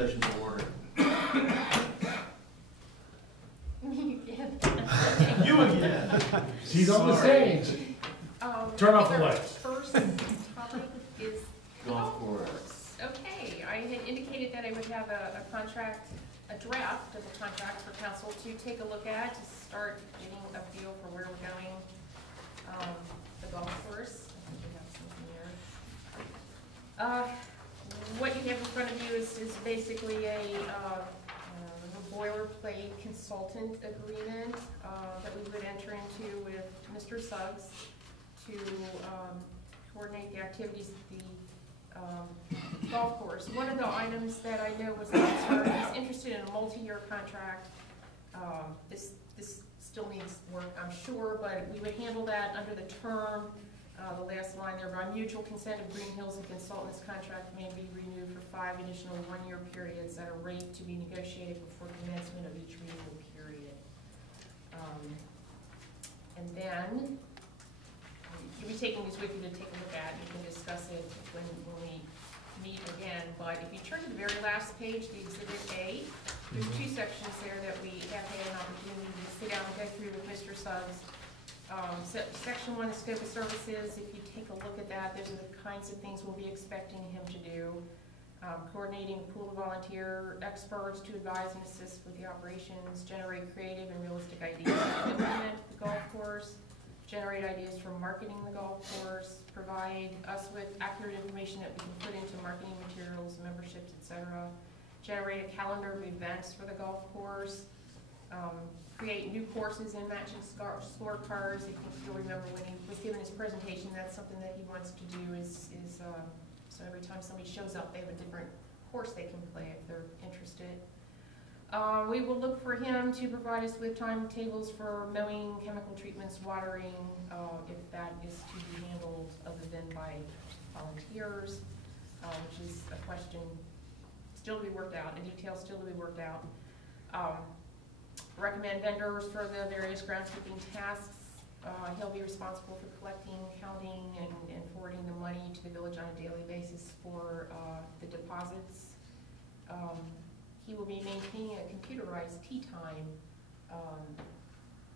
Session's in order. Me again. You again. She's on the Sorry. stage. Turn off the lights. First topic is Golf course. Okay, I had indicated that I would have a contract, a draft of a contract for council to take a look at, to start getting a feel for where we're going. The golf course, I think we have something here. What you have in front of you is basically a boilerplate consultant agreement that we would enter into with Mr. Suggs to coordinate the activities at the golf course. One of the items that I know was concerned, he's interested in a multi-year contract. This still needs work, I'm sure, but we would handle that under the term. The last line there, by mutual consent of Greenhills and consultants, contract may be renewed for 5 additional one-year periods at a rate to be negotiated before commencement of each renewal period. And then, you'll be taking this with you to take a look at. You can discuss it when we meet again. But if you turn to the very last page, the Exhibit A, there's 2 sections there that we have had an opportunity to sit down and go through with Mr. Suggs. Section 1, the scope of services, if you take a look at that, those are the kinds of things we'll be expecting him to do. Coordinating a pool of volunteer experts to advise and assist with the operations, generate creative and realistic ideas to implement the golf course, generate ideas for marketing the golf course, provide us with accurate information that we can put into marketing materials, memberships, etc. Generate a calendar of events for the golf course. Create new courses and matching scorecards. I think you'll remember when he was given his presentation, that's something that he wants to do is so every time somebody shows up, they have a different course they can play if they're interested. We will look for him to provide us with timetables for mowing, chemical treatments, watering, if that is to be handled other than by volunteers, which is a question still to be worked out, a detail still to be worked out. Recommend vendors for the various groundskeeping tasks. He'll be responsible for collecting, counting, and forwarding the money to the village on a daily basis for the deposits. He will be maintaining a computerized tee time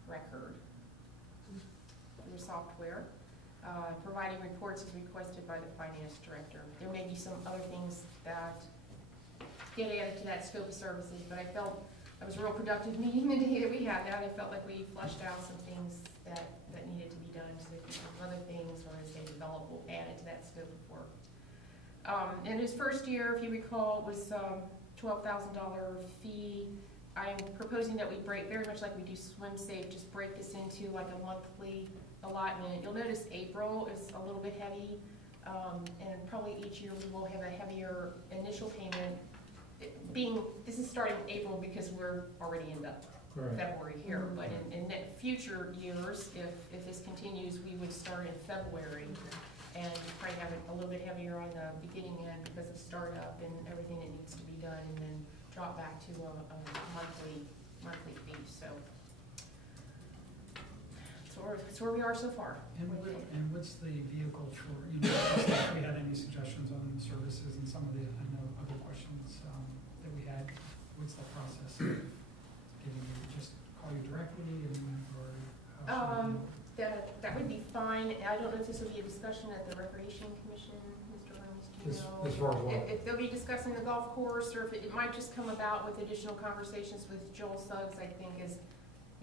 record through software, providing reports as requested by the finance director. There may be some other things that get added to that scope of services, but I felt it was a real productive meeting the day that we had that. I felt like we fleshed out some things that needed to be done, so if there's other things, or as they develop, we'll add it to that scope of work. In his first year, if you recall, it was $12,000 fee. I'm proposing that we break, very much like we do Swim Safe, just break this into like a monthly allotment. You'll notice April is a little bit heavy, and probably each year we will have a heavier initial payment. This is starting April because we're already in the February here, but in future years, if this continues, we would start in February and probably have it a little bit heavier on the beginning end because of startup and everything that needs to be done, and then drop back to a monthly fee. So that's where we are so far. And what's the vehicle for, if we had any suggestions on services and some of the, I know, other questions that we had, what's the process of getting you, just call you directly, or how should we that would be fine. I don't know if this will be a discussion at the Recreation Commission, Mr. Holmes, do you know? As far as what? If they'll be discussing the golf course, or if it might just come about with additional conversations with Joel Suggs, I think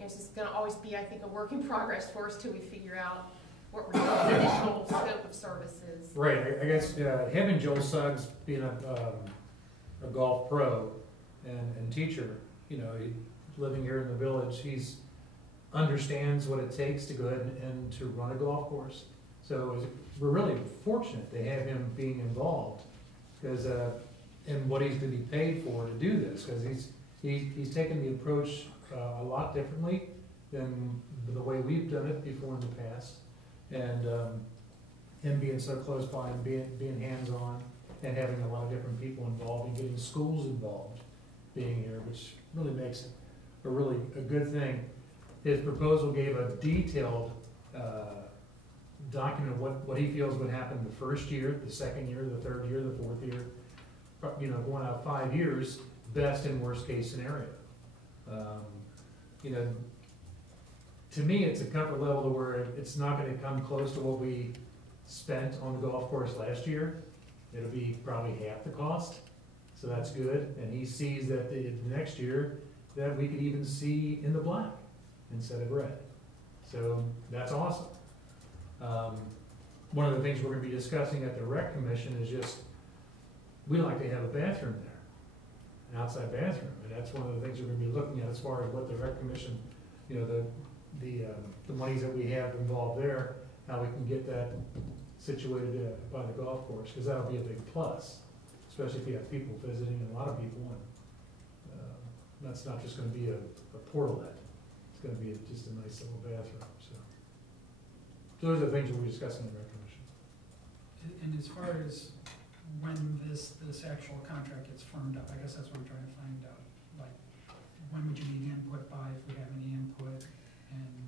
this is going to always be, I think, a work in progress for us till we figure out what we're doing, the additional scope of services. Right, I guess him and Joel Suggs being a golf pro and teacher, living here in the village, he's understands what it takes to go ahead and to run a golf course. So we're really fortunate to have him being involved, because and what he's going to be paid for to do this, because he's taken the approach a lot differently than the way we've done it before in the past, and him being so close by and being hands-on and having a lot of different people involved and getting schools involved being here, which really makes it a good thing. His proposal gave a detailed document of what he feels would happen the first year, the second year, the third year, the fourth year, going out 5 years, best and worst case scenario. You know, to me, it's a comfort level to where it's not gonna come close to what we spent on the golf course last year. It'll be probably half the cost, so that's good, and he sees that the next year, that we could even see in the black instead of red. So, that's awesome. One of the things we're gonna be discussing at the rec commission is just, we like to have a bathroom there, an outside bathroom, and that's one of the things we're gonna be looking at as far as what the rec commission, you know, the monies that we have involved there, how we can get that situated by the golf course, because that'll be a big plus, especially if you have people visiting, and a lot of people, and that's not just gonna be a portalet, it's gonna be just a nice little bathroom, so. Those are the things we're discussing in the rec commission. And as far as when this actual contract gets firmed up, I guess that's what I'm trying to find out. Like, when would you need input by, if we have any input, and?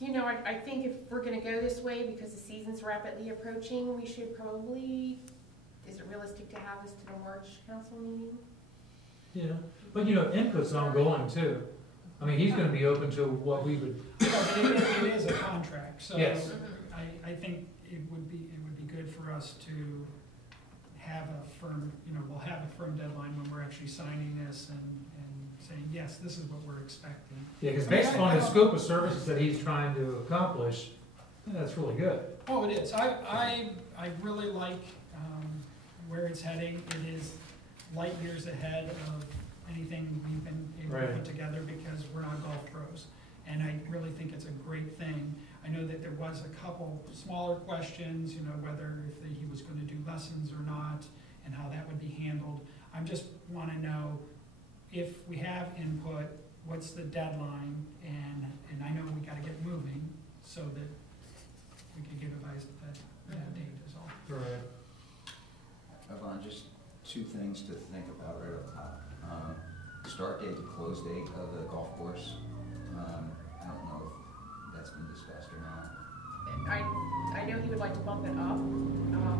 You know, I think if we're gonna go this way, because the season's rapidly approaching, we should probably, is it realistic to have this to the March council meeting? Yeah, but you know, input's ongoing too. I mean, he's gonna be open to what we would, It is a contract, so Yes. I think it would be good for us to have a firm, you know, we'll have a firm deadline when we're actually signing this and saying, yes, this is what we're expecting. yeah, because based on the scope of services that he's trying to accomplish, yeah, that's really good. Oh, it is. I really like where it's heading. It is light years ahead of anything we've been able to Right. put together, because we're not golf pros. And I really think it's a great thing. I know that there was a couple smaller questions, you know, whether if he was gonna do lessons or not, and how that would be handled. I just wanna know, if we have input, what's the deadline, and I know we gotta get moving, so that we can give advice that date is all. Right. Yvonne, just two things to think about right up top. Start date, the close date of the golf course. I don't know if that's been discussed or not. I know he would like to bump it up.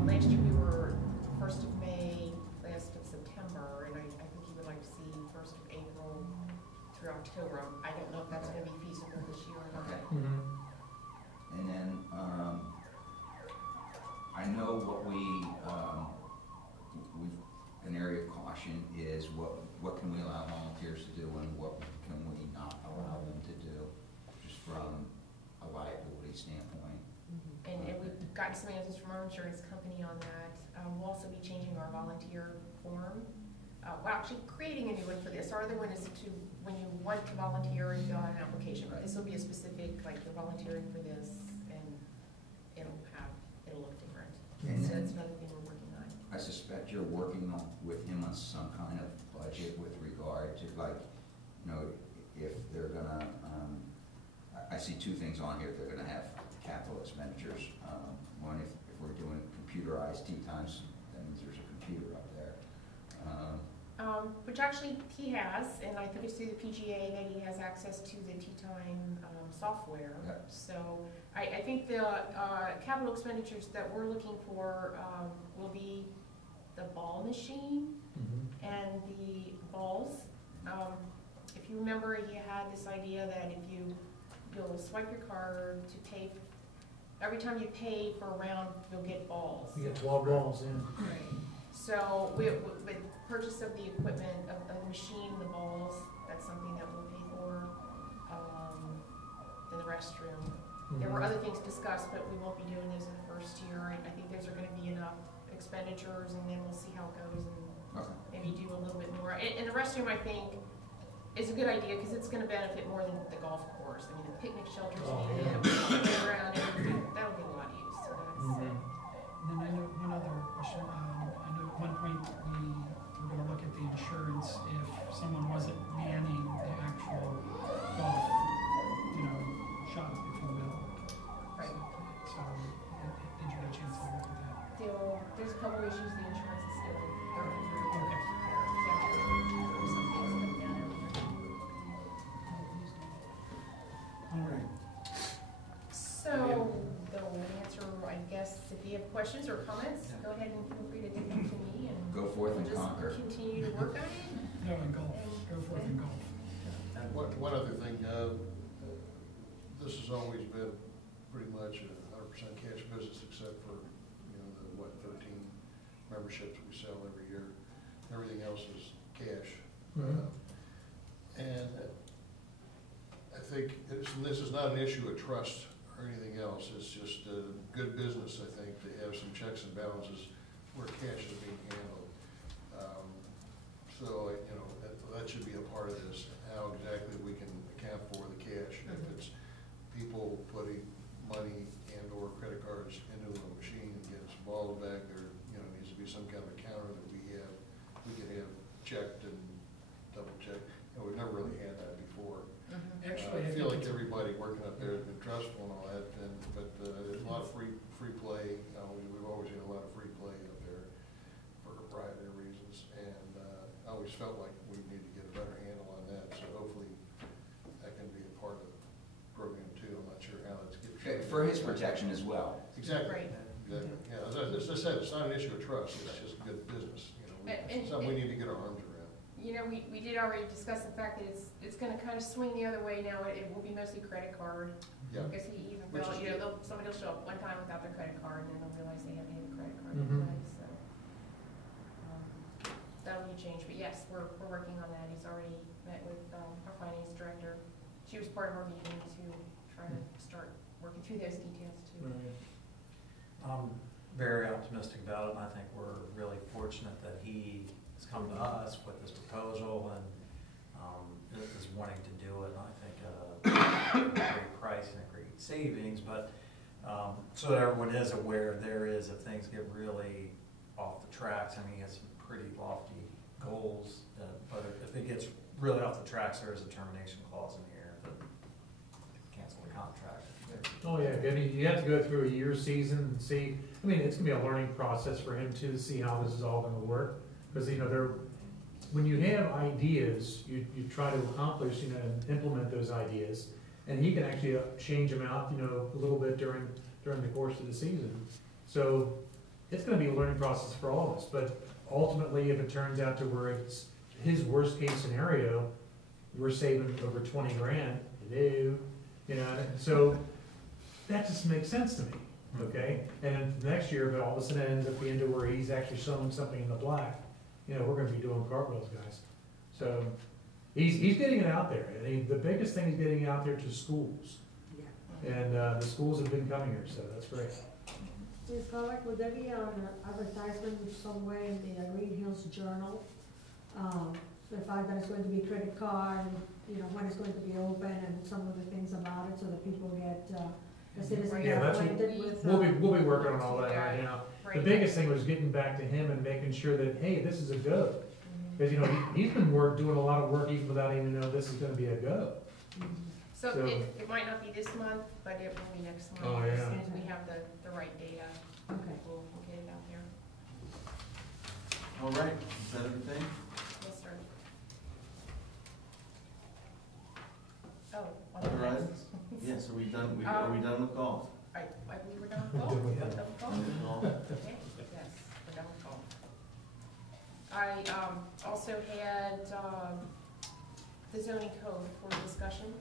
Last year we were 1st of May, last of September, and I think he would like to see 1st of April through October. I don't know if that's gonna be feasible this year or not. Okay. Mm-hmm. And then, I know what an area of caution is what can we allow volunteers to do and what can we not allow them to do, just from a liability standpoint. And we've gotten some answers from our insurance company on that. We'll also be changing our volunteer form. We're actually creating a new one for this. Our other one is to, when you want to volunteer, you fill out an application. But this will be a specific, like you're volunteering for this, and it'll look different. And So then that's another thing we're working on. I suspect you're working with him on some kind of budget with regard to, like, you know, if they're gonna, I see two things on here. They're gonna have capital expenditures. One, if we're doing computerized tee times, that means there's a computer up there. Which actually he has, and I think it's through the PGA that he has access to the Tee Time software. Yep. So I think the capital expenditures that we're looking for will be the ball machine Mm-hmm. and the balls. If you remember, he had this idea that if you'll swipe your card to pay, every time you pay for a round, you'll get balls. You get 12 balls in. Right. So with purchase of the equipment, of the machine, the balls, that's something that we'll pay for. In the restroom. There were other things discussed, but we won't be doing those in the first year. I think those are gonna be enough expenditures, and then we'll see how it goes and Okay. maybe do a little bit more. And the restroom, I think, is a good idea, because it's gonna benefit more than the golf course. I mean, the picnic shelters Oh, need it, playground, everything, that'll get a lot of use, so that's. Mhm. And then I know one other question, I know at one point we were gonna look at the insurance if someone wasn't manning the actual golf, you know, shop, if you will. Right. So, did you get a chance to look at that? There's a couple issues the insurance is still going through. Okay. All right. So, the answer, I guess, if you have questions or comments, go ahead and feel free to take them to me and. Go forth and soccer. continue to work on it. No, in golf, go forth in golf. And one other thing, this has always been pretty much a 100% cash business, except for, the 13 memberships we sell every year. Everything else is cash. Mhm. And I think this is not an issue of trust or anything else. It's just a good business, I think, to have some checks and balances where cash is being handled. So, that should be a part of this, how exactly we can account for the cash. If it's people putting money and or credit cards into a machine and getting some balls back, there, needs to be some kind of a counter that we can have checked and double checked. And we've never really had that before. Actually, I feel like everybody working up there has been trustful and all that, but there's a lot of free play. We've always had a lot of free play up there for a variety of reasons, and I always felt like we need to get a better handle on that. So hopefully that can be a part of the program too. I'm not sure how that's getting. For his protection as well. Exactly. Right. Exactly. Yeah, as I said, it's not an issue of trust. It's just good business. It's something we need to get our arms around. We did already discuss the fact that it's gonna kind of swing the other way now. It will be mostly credit card. Yeah. Because he even Which felt, is good. somebody will show up one time without their credit card, and then they'll realize they have to have a credit card Mhm. anyway, so. That'll be changed, but yes, we're working on that. He's already met with, our finance director. She was part of our meeting to try to start working through those details too. Right. I'm very optimistic about it, and I think we're really fortunate that he has come to us with this proposal and is wanting to do it. And I think a great price and a great savings, but so that everyone is aware, if things get really off the tracks, I mean, he has some pretty lofty goals, but if it gets really off the tracks, there is a termination clause in here that cancel the contract. Oh, yeah, I mean, you have to go through a year season and see, I mean, it's gonna be a learning process for him too, to see how this is all gonna work. Because, when you have ideas, you try to accomplish, and implement those ideas. And he can actually change them out, a little bit during the course of the season. So it's gonna be a learning process for all of us. But ultimately, if it turns out to where it's his worst case scenario, we're saving over 20 grand, so that just makes sense to me, okay? And next year, if it all of a sudden ends up being to where he's actually showing something in the black, we're gonna be doing cartwheels, guys. So, he's getting it out there, and the biggest thing is getting it out there to schools. And, the schools have been coming here, so that's great. Ms. Pollack, would there be an advertisement somewhere in the Greenhills Journal? The fact that it's going to be credit card, and, when it's going to be open, and some of the things about it, so that people get, the citizens Right. Yeah, get that's what- acquainted with. We'll be working on all that right now. The Right. biggest thing was getting back to him and making sure that, hey, this is a go. Mhm. Because, he's been doing a lot of work even without even knowing this is gonna be a go. So So- it might not be this month, but it will be next month. Oh, As yeah. soon as we have the right data, Okay. we'll get it out there. All right, is that everything? Yes, sir. Oh, on Other the next. items? Yes, are we done, are we done with golf? I believe we're done with golf. Did we We're have- done with golf? Done with golf? Okay, yes, we're done with golf. I also had the zoning code for discussion.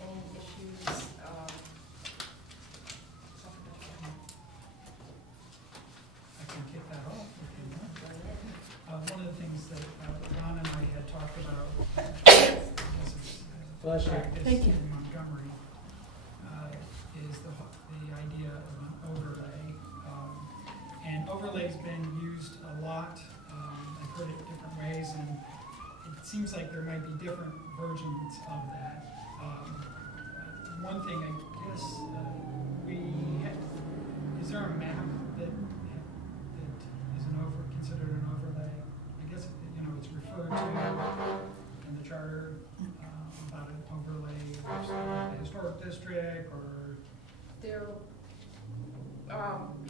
Any issues? I can kick that off if you want. One of the things that Ron and I had talked about, Bless you. practice Thank you. in Montgomery, is the idea of an overlay. And overlay's been used a lot. I've heard it different ways, and it seems like there might be different versions of that. One thing, I guess, is there a map that is considered an overlay? I guess, it's referred to in the charter, about an overlay versus a historic district, or, There,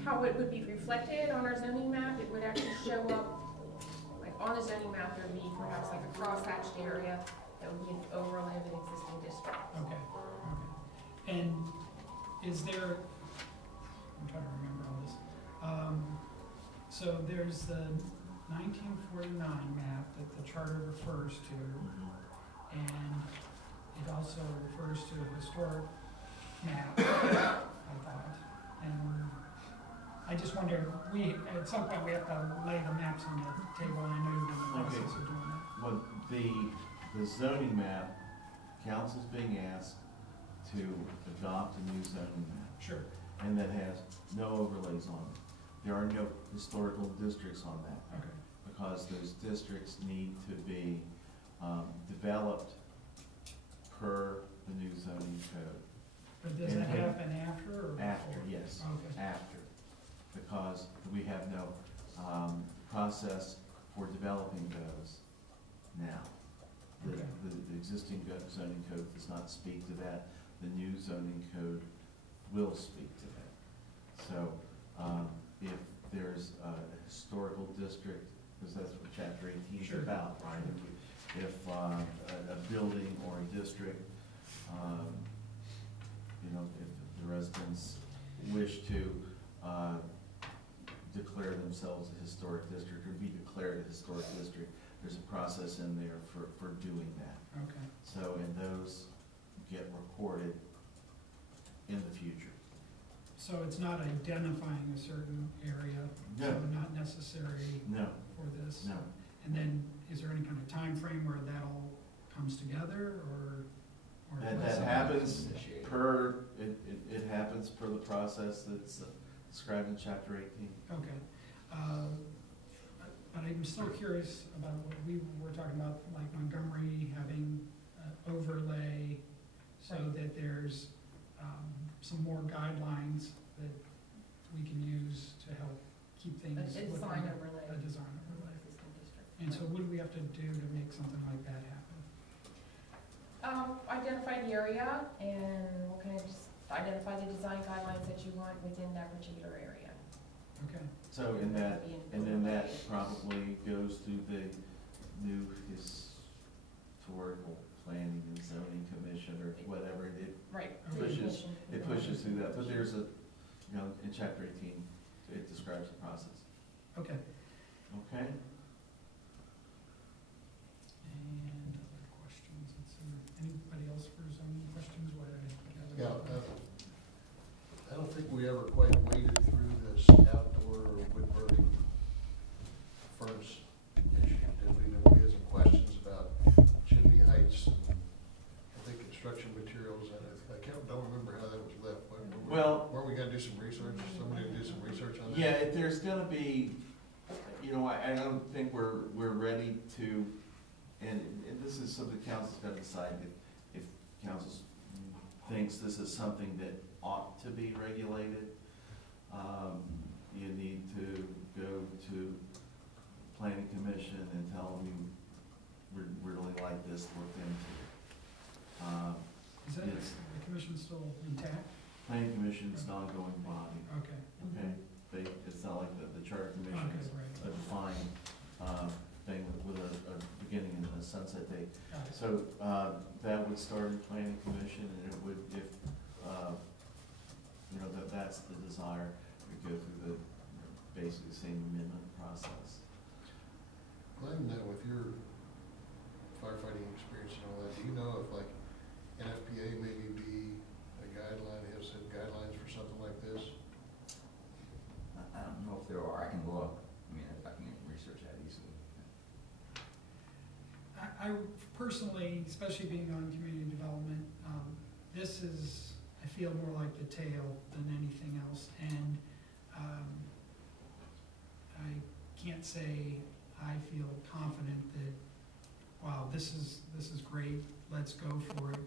how it would be reflected on our zoning map, it would actually show up, like on the zoning map, there would be perhaps like a cross-hatched area that would be an overlay of an existing district. okay. And is there, I'm trying to remember all this. So there's the 1949 map that the charter refers to, and it also refers to a historic map, I thought. And I just wonder, at some point, we have to lay the maps on the table, and I know you're in the process of doing that. Well, the zoning map, council's being asked to adopt a new zoning map, Sure. and that has no overlays on it. There are no historical districts on that, Okay. because those districts need to be developed per the new zoning code. But does that happen after or before? After, yes, Okay. after, because we have no process for developing those now. The, Okay. the existing zoning code does not speak to that, the new zoning code will speak to that. So, if there's a historical district, because that's what chapter 18 is Sure. about, right? If a building or a district, if the residents wish to declare themselves a historic district or be declared a historic district, there's a process in there for doing that. Okay. So, and those get recorded in the future. So it's not identifying a certain area, so No. not necessary No, for this? no. And then, is there any kind of time frame where that all comes together, or? That happens Initiated. it happens per the process that's described in chapter 18. Okay. But I'm still curious about what we were talking about, like Montgomery having overlay, so that there's some more guidelines that we can use to help keep things. A design overlay. A design overlay. Existing district. And so what do we have to do to make something like that happen? Identify the area and we'll kind of just identify the design guidelines that you want within that particular area. Okay. So in that, and then that probably goes through the new historical planning and zoning commission or whatever it Right. pushes, it pushes through that. But there's a, in chapter 18, it describes the process. Okay. Okay? And other questions, let's see, anybody else for zoning questions? Yeah, I don't think we ever quite waded through this outdoor wood burning furnace issue, did we? We had some questions about chimney heights and I think construction materials, and don't remember how that was left. Well- Weren't we gonna do some research? Somebody to do some research on that? Yeah, there's gonna be, I don't think we're ready to, and this is something council's gotta decide if council thinks this is something that ought to be regulated. You need to go to planning commission and tell them we really like this looked into. Is that, Yes. the commission still intact? Planning commission's an ongoing body, Okay. okay? It's not like the charter commission Okay, is a right. defined thing with a beginning and a sunset date. Got it. So that would start in planning commission, and it would, if that's the desire, we go through the basically the same amendment process. Glenn, with your firefighting experience and all that, do you know if like NFPA maybe be a guideline, have some guidelines for something like this? I don't know if there are, I can look, I can research that easily. I personally, especially being on community development, this is, I feel more like the tail than anything else, and I can't say I feel confident that, wow, this is great, let's go for it.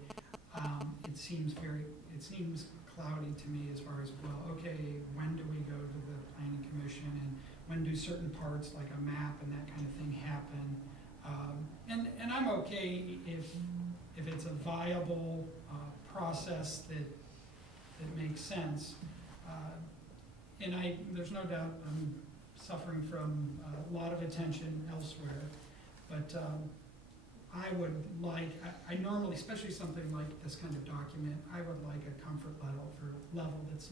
It seems cloudy to me as far as, well, okay, when do we go to the planning commission, and when do certain parts like a map and that kind of thing happen? And I'm okay if it's a viable process that makes sense. And there's no doubt I'm suffering from a lot of attention elsewhere, but I would like, I normally, especially something like this kind of document, I would like a comfort level that's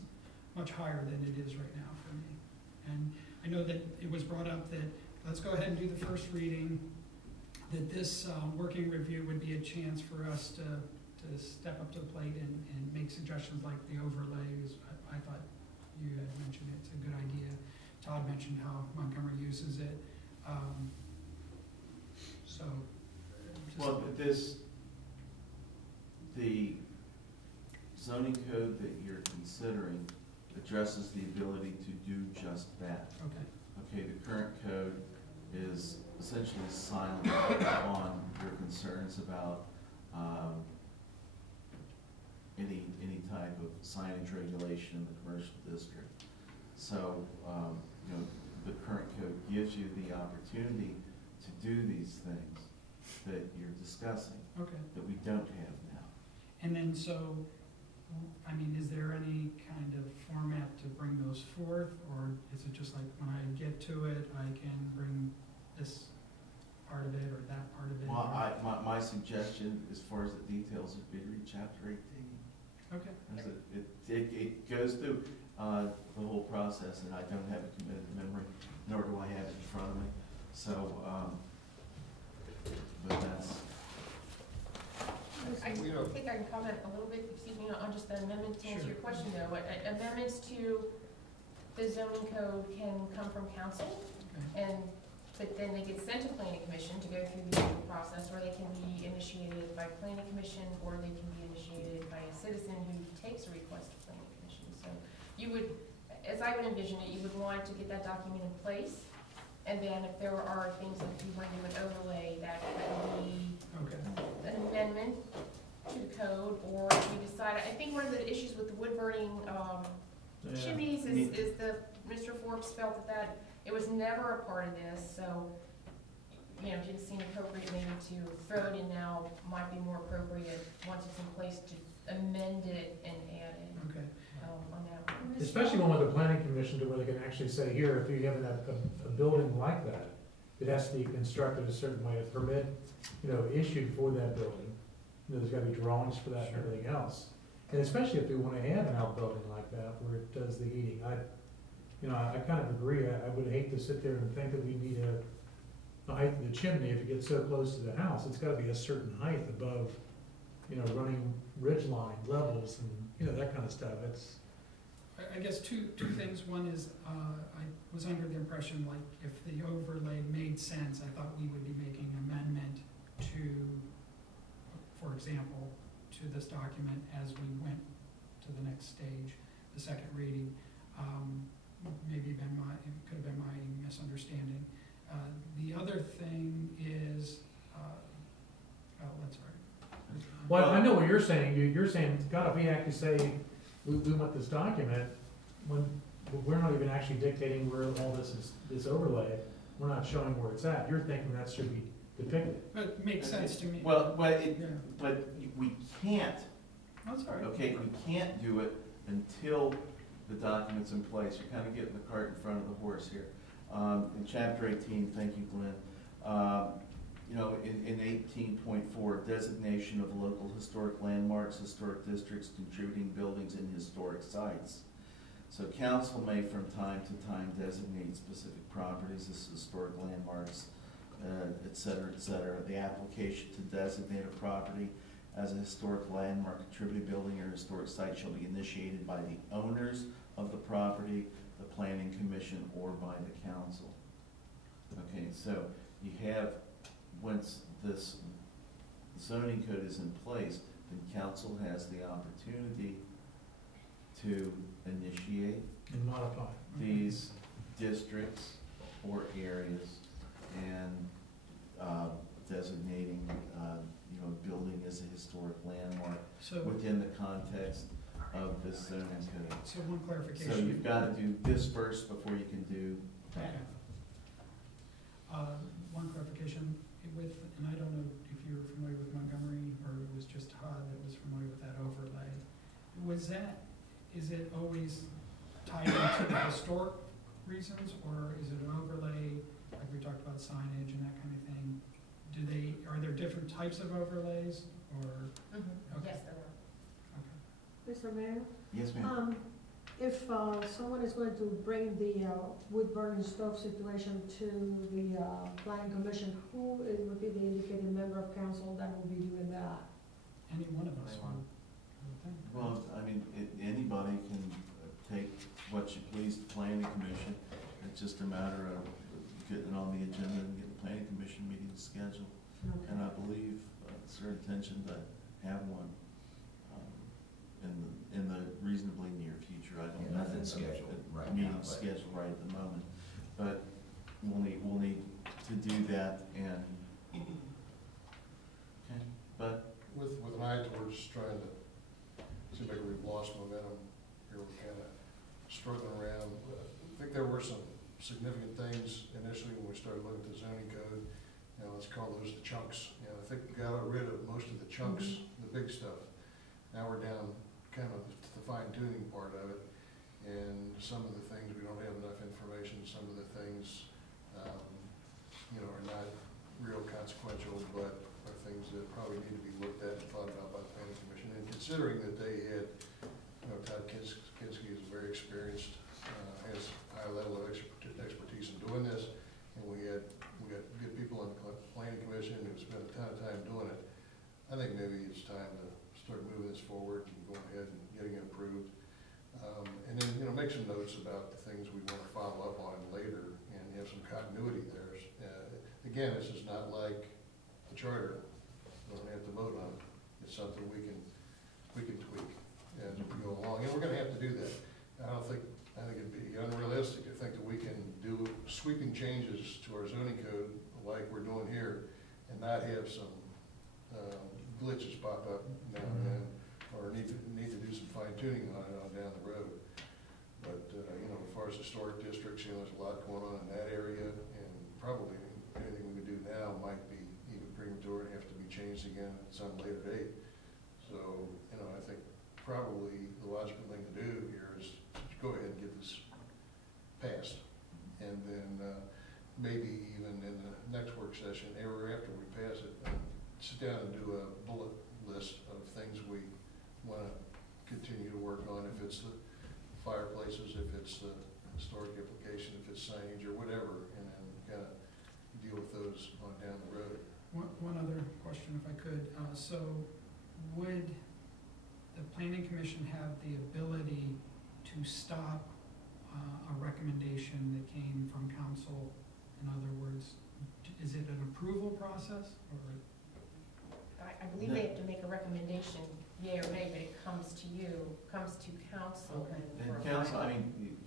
much higher than it is right now for me. And I know that it was brought up that let's go ahead and do the first reading, that this working review would be a chance for us to step up to the plate and make suggestions like the overlays. I thought you had mentioned it's a good idea. Todd mentioned how Montgomery uses it. So. Well, the zoning code that you're considering addresses the ability to do just that. Okay. Okay, the current code is essentially silent on your concerns about any type of signage regulation in the commercial district. So, you know, the current code gives you the opportunity to do these things that you're discussing, Okay. that we don't have now. And then so, I mean, is there any kind of format to bring those forth, or is it just like when I get to it, I can bring this part of it or that part of it? Well, my suggestion as far as the details would be to read chapter 18. Okay. As it goes through the whole process, and I don't have a committed memory, nor do I have it in front of me. So, but that's. I think I can comment a little bit, excuse me, on just the amendment to answer your question though. Amendments to the zoning code can come from council, Okay. but then they get sent to planning commission to go through the usual process, or they can be initiated by planning commission, or they can be initiated by a citizen who takes a request to planning commission. So you would, as I would envision it, you would want to get that document in place, and then if there are things that you want to do an overlay, that would be Okay. an amendment to the code, or if you decide, I think one of the issues with the wood burning chimneys is Mr. Forbes felt that it was never a part of this, so, you know, it didn't seem appropriate maybe to throw it in now, might be more appropriate once it's in place to amend it and add it Okay. on that one. Especially one with the planning commission to where they can actually say, here, if you have a building like that, it has to be constructed a certain way, a permit, you know, issued for that building. You know, there's gotta be drawings for that and Sure. everything else. And especially if we wanna have an outbuilding like that where it does the heating, I kind of agree, I would hate to sit there and think that we need the height of the chimney, if it gets so close to the house, it's gotta be a certain height above, you know, running ridge line levels and, you know, that kind of stuff, it's. I guess two things. One is, I was under the impression like if the overlay made sense, I thought we would be making an amendment to, for example, to this document as we went to the next stage, the second reading. Maybe it could have been my misunderstanding. The other thing is, that's right. Well, I know what you're saying, you're saying, God, if we actually say, we want this document, when, we're not even actually dictating where all this overlay, we're not showing where it's at, you're thinking that should be depicted. But it makes sense to me. Well, Yeah. but we can't, That's all right. okay, we can't do it until the document's in place. You're kind of getting the cart in front of the horse here. In chapter 18, thank you, Glenn, you know, in 18.4, designation of local historic landmarks, historic districts, contributing buildings, and historic sites. So council may from time to time designate specific properties as historic landmarks, et cetera, et cetera. The application to designate a property as a historic landmark, contributing building, or historic site shall be initiated by the owners of the property, the planning commission, or by the council. Okay, so you have, once this zoning code is in place, then council has the opportunity to initiate And modify. these districts or areas and designating, you know, a building as a historic landmark So, within the context of this zoning code. so one clarification. So you've got to do this first before you can do Okay. that. One clarification with, and I don't know if you're familiar with Montgomery or it was just Todd that was familiar with that overlay. Is it always tied into the historic reasons, or is it an overlay, like we talked about signage and that kind of thing? Are there different types of overlays, or? Okay. Yes, there are. Okay. Mr. Mayor? Yes, ma'am. if someone is going to bring the wood burning stove situation to the planning commission, who would be the indicated member of council that will be doing that? Any one of us Anyone. would think. Well, I mean, anybody can take what you please to planning commission. It's just a matter of getting it on the agenda and getting planning commission meetings scheduled. Okay. And I believe it's their intention to have one in the reasonably near future. I don't Yeah, know. nothing's scheduled right now, Meeting but- scheduled right at the moment, but we'll need to do that and, okay, but, With an eye towards trying to, seems like we've lost momentum here, we're kind of struggling around. I think there were some significant things initially when we started looking at the zoning code, let's call those the chunks. I think we got rid of most of the chunks, the big stuff. Now we're down kind of to the fine tuning part of it, and some of the things, we don't have enough information, some of the things, are not real consequential, but are things that probably need to be looked at and thought about by the planning commission. And considering that they had, Todd Kinski is very experienced, has a high level of expertise in doing this, and we got good people on the planning commission who spent a ton of time doing it. I think maybe it's time to start moving this forward and going ahead and getting it approved. And then, make some notes about the things we want to follow up on later and have some continuity there. Again, this is not like the charter, we don't have to vote on it. It's something we can tweak as we go along, and we're gonna have to do that. I think it'd be unrealistic to think that we can do sweeping changes to our zoning code like we're doing here and not have some glitches pop up now and then, or need to do some fine tuning on it on down the road. But, as far as historic districts, there's a lot going on in that area, and probably anything we could do now might be even premature and have to be changed again at some later date. So, I think probably the logical thing to do here is to go ahead and get this passed. And then maybe even in the next work session, or after we pass it, sit down and do a bullet list of things we want to continue to work on, if it's the fireplaces, if it's the historic implication, if it's signage or whatever, and then kind of deal with those on down the road. One other question, if I could. So would the planning commission have the ability to stop a recommendation that came from council? In other words, is it an approval process, or? I believe they have to make a recommendation, yea or nay, but it comes to you, comes to council. Okay. for a and council, final.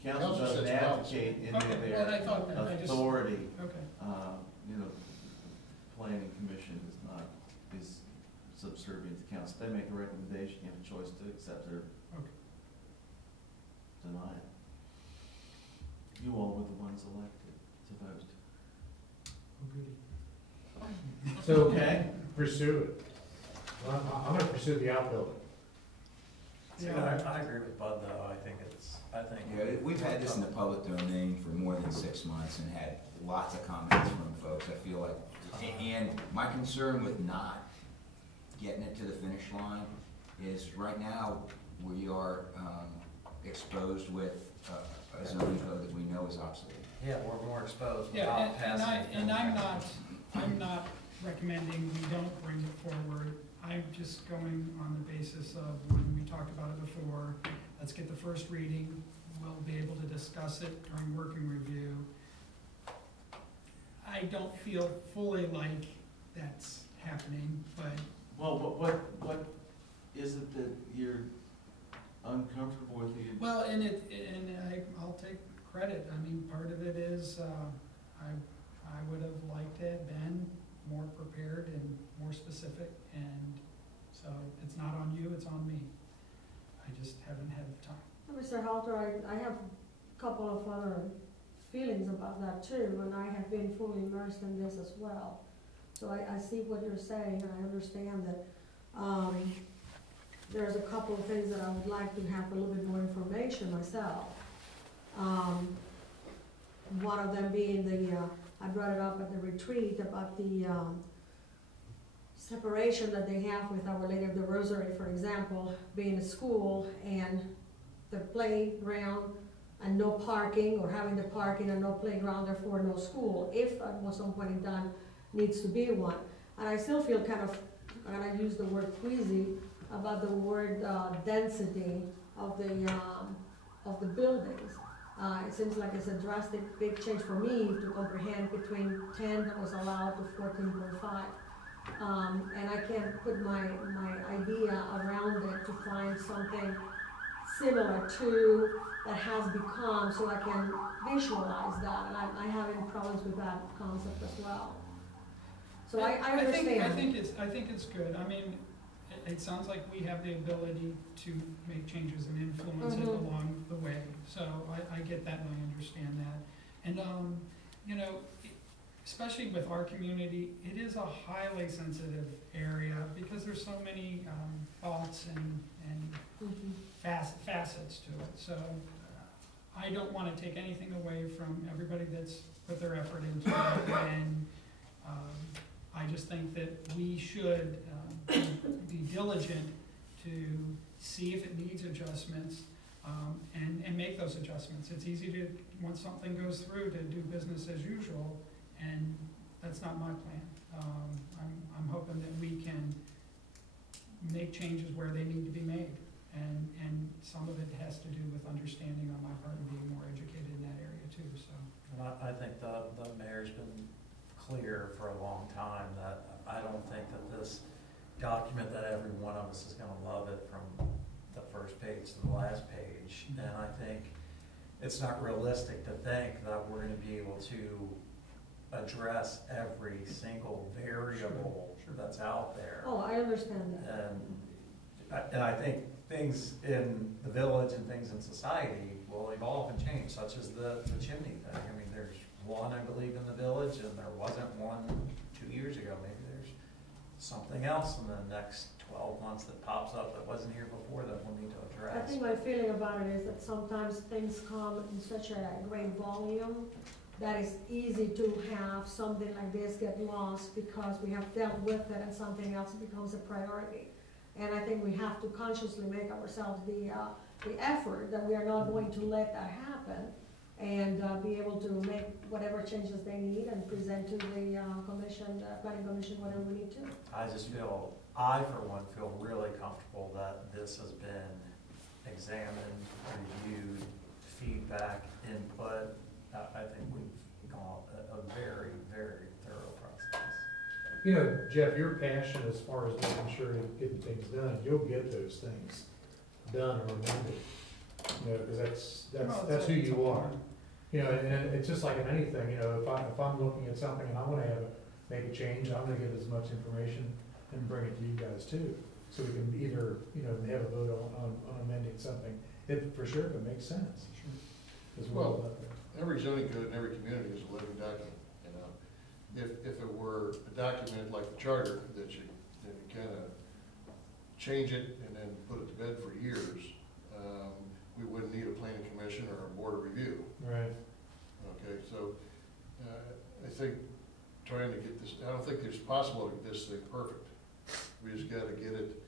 council Council doesn't sets policy. advocate any Okay, of well, I their thought that, I just. authority. Okay, Planning commission is subservient to council. They make a recommendation, you have a choice to accept it or okay. deny it. You all were the ones elected to vote. Oh, goody. So, Okay. pursue it. Well, I'm gonna pursue the outbuilding. Yeah. I agree with Bud though, Yeah, we've had this in the public domain for more than 6 months and had lots of comments from folks, I feel like. And my concern with not getting it to the finish line is right now we are exposed with a zoning code that we know is obsolete. yeah, we're more exposed Yeah, without and passing. I'm not recommending we don't bring it forward. I'm just going on the basis of when we talked about it before, let's get the first reading, we'll be able to discuss it during working review. I don't feel fully like that's happening, but Well, what is it that you're uncomfortable with? well, I'll take credit. I mean, part of it is, I would have liked to have been more prepared and more specific, and so it's not on you, it's on me. I just haven't had the time. Mr. Halter, I have a couple of other feelings about that too, and I have been fully immersed in this as well. So I see what you're saying, and I understand that, there's a couple of things that I would like to have a little bit more information myself. One of them being I brought it up at the retreat about the, separation that they have with Our Lady of the Rosary, for example, being a school and the playground and no parking, or having the parking and no playground, therefore no school, if at some point in time needs to be one. And I still feel kind of, and I use the word queasy about the word density of the buildings. It seems like it's a drastic, big change for me to comprehend between 10 that was allowed to 14.5. And I can't put my idea around it to find something similar to that has become, so I can visualize that. And I'm having problems with that concept as well. So I understand. I think it's good. I mean, it sounds like we have the ability to make changes and influence it along the way. So I get that and I understand that. And, you know, especially with our community, it is a highly sensitive area because there's so many thoughts and facets to it. So I don't want to take anything away from everybody that's put their effort into it. And I just think that we should be diligent to see if it needs adjustments and make those adjustments. It's easy to, once something goes through, to do business as usual, and that's not my plan. I'm hoping that we can make changes where they need to be made, and some of it has to do with understanding on my part and being more educated in that area too. So, And I think the mayor's been clear for a long time that I don't think that this document that every one of us is going to love it from the first page to the last page, and I think it's not realistic to think that we're going to be able to address every single variable that's out there. Oh, I understand that. And I think things in the village and things in society will evolve and change, such as the chimney thing. I mean, there's one, I believe, in the village, and there wasn't one 2 years ago. Maybe there's something else in the next 12 months that pops up that wasn't here before that we'll need to address. I think my feeling about it is that sometimes things come in such a great volume that it's easy to have something like this get lost because we have dealt with it and something else becomes a priority. And I think we have to consciously make ourselves the effort that we are not going to let that happen, and be able to make whatever changes they need and present to the commission, the planning commission, whatever we need to. I for one feel really comfortable that this has been examined, reviewed, feedback, input. I think we've gone a very, very thorough process. You know, Jeff, your passion as far as making sure you're getting things done, you'll get those things done or amended. You know, because that's who you are. You know, and it's just like in anything, you know, if I'm looking at something and I wanna make a change, I'm gonna get as much information and bring it to you guys too. So we can either, you know, have a vote on amending something, if for sure, if it makes sense. As well. Every zoning code in every community is a living document, you know. If it were a document like the charter, that you kind of change it and then put it to bed for years, we wouldn't need a planning commission or a board of review. Right. Okay, so I think trying to get this, I don't think there's possible to get this thing perfect. We just got to get it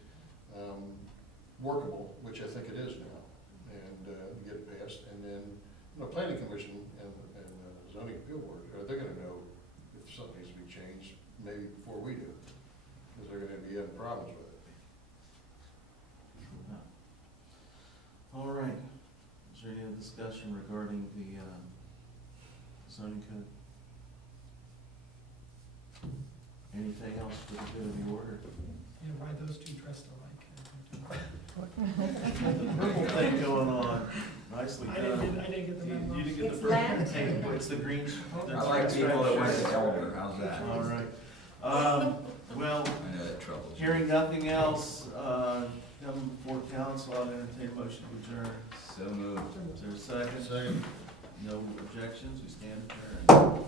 workable, which I think it is now, and get it passed. And then, you know, planning commission and zoning appeal board, they're going to know if something needs to be changed maybe before we do, because they're going to be having problems with it. All right. Is there any other discussion regarding the zoning code? Anything else for the good of the order? yeah, why those two dressed alike? Purple thing going on. Nicely I done. didn't get the memo. You didn't get It's the land. Hey, it's the green. I like people that went to Elder, how's that? All right. Well, I know that troubles you. hearing nothing else, coming before council, I'll entertain a motion to adjourn. So moved. Is there a second? Second. No objections, we stand adjourned.